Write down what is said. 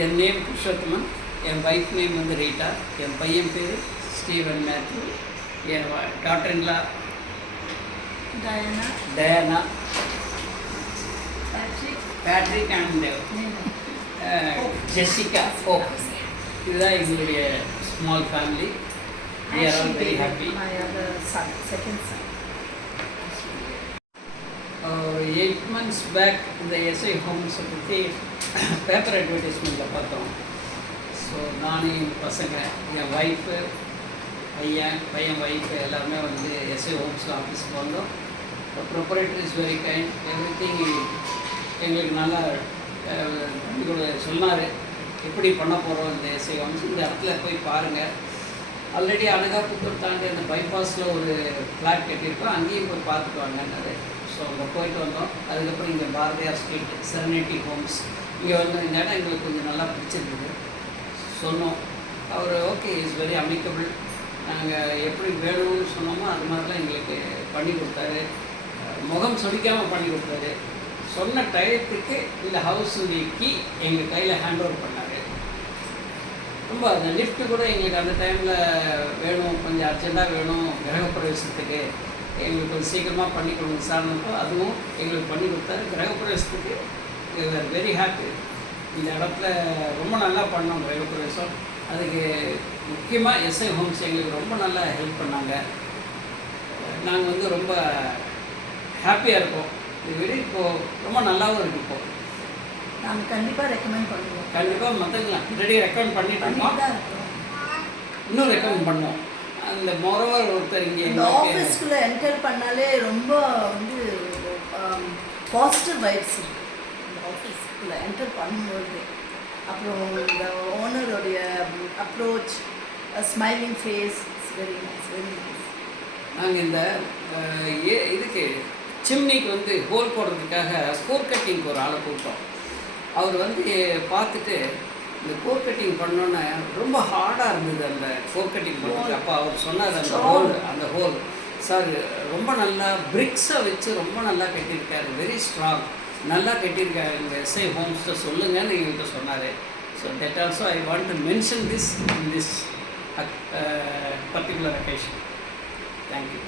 என் name Purushothaman, என் wife name வந்து Rita, என் பையன் பேர் ஸ்டீவன் மேத்யூ, என் daughter in law Diana, Patrick and Jessica Hope. இதுதான் எங்களுடைய small family. We are all very happy. My other son, second son. 8 months back இந்த எஸ்ஐ ஹோம்ஸை பற்றி பேப்பர் அட்வர்டைஸ்மெண்ட்டில் பார்த்தோம். ஸோ நானே என் பசங்க, என் ஒய்ஃபு, பையன் ஒய்ஃபு எல்லாருமே வந்து எஸ்ஐ ஹோம்ஸில் ஆஃபீஸ்க்கு வந்தோம். Proprietor is very kind, every thing எங்களுக்கு நல்லா கூட சொன்னார். எப்படி பண்ண போகிறோம் இந்த எஸ்ஐ ஹோம்ஸ், இந்த இடத்துல போய் பாருங்கள். ஆல்ரெடி அனகாபுத்தூர் தாண்டி அந்த பைபாஸில் ஒரு ஃப்ளாட் கட்டியிருக்கோம், அங்கேயும் போய் பார்த்துட்டு வாங்கன்னாரு. ஸோ அங்கே போயிட்டு வந்தோம். அதுக்கப்புறம் இங்கே பாரதியார் ஸ்ட்ரீட் செரனிட்டி ஹோம்ஸ் இங்கே வந்து இந்த இடம் எங்களுக்கு கொஞ்சம் நல்லா பிடிச்சிருந்தது. சொன்னோம். அவர் ஓகே, இஸ் வெரி அமிக்கபிள், நாங்கள் எப்படி வேணும்னு சொன்னோமோ அது மாதிரிலாம் எங்களுக்கு பண்ணி கொடுத்தாரு. முகம் சொடிக்காமல் பண்ணி கொடுத்தாரு. சொன்ன டயத்துக்கு இந்த ஹவுஸுடைய கீ எங்கள் கையில் ஹேண்ட் ஓவர் பண்ணார். ரொம்ப அந்த லிஃப்ட்டு கூட எங்களுக்கு அந்த டைமில் வேணும், கொஞ்சம் அர்ஜெண்ட்டாக வேணும் கிரகப்பிரவேசத்துக்கு, எங்களுக்கு கொஞ்சம் சீக்கிரமாக பண்ணி கொடுங்க சார்னப்போ அதுவும் எங்களுக்கு பண்ணி கொடுத்தாரு. கிரகப்பிரவேசத்துக்கு வி ஆர் வெரி ஹாப்பி. இந்த இடத்துல ரொம்ப நல்லா பண்ணோம் கிரகப்பிரவேசம். அதுக்கு முக்கியமாக எஸ்ஐ ஹோம்ஸ் எங்களுக்கு ரொம்ப நல்லா ஹெல்ப் பண்ணாங்க. நாங்கள் வந்து ரொம்ப ஹாப்பியாக இருக்கோம். இது விட இப்போது ரொம்ப நல்லாவும் இருக்குது. இப்போது நாங்கள் கண்டிப்பாக ரெக்கமெண்ட் பண்ணுவோம். கண்டிப்பாக மற்றவங்களாம் ஆல்ரெடி ரெக்கமெண்ட் பண்ணிட்டு இருக்கோம், இன்னும் ரெக்கமெண்ட் பண்ணுவோம். அந்த மொரவர் ஒருத்தர் இங்கே இந்த ஆஃபீஸ்க்குள்ளே என்டர் பண்ணாலே ரொம்ப வந்து பாசிட்டிவ் வைப்ஸ் இருக்குது இந்த ஆஃபீஸ்க்குள்ளே என்டர் பண்ணும்போது. அப்புறம் இந்த ஓனருடைய approach, smiling face, it's very nice, very nice. நாங்கள் இந்த இதுக்கு சிம்னிக்கு வந்து ஹோல் போடுறதுக்காக கோர் கட்டிங்க்கு ஒரு ஆளை கூப்பிட்டோம். அவர் வந்து பார்த்துட்டு இந்த கோர் கட்டிங் பண்ணோன்னே ரொம்ப ஹார்டாக இருந்தது அந்த கோர் கட்டிங் பண்ணுறது. அப்போ அவர் சொன்னார் அந்த ஹோல் சார் ரொம்ப நல்லா பிரிக்ஸை வச்சு ரொம்ப நல்லா கட்டியிருக்காரு, வெரி ஸ்ட்ராங், நல்லா கட்டியிருக்காரு, இந்த எஸ்ஐ ஹோம்ஸை சொல்லுங்கன்னு எங்கள்கிட்ட சொன்னார். So that also I want to mention this in this particular occasion. Thank you.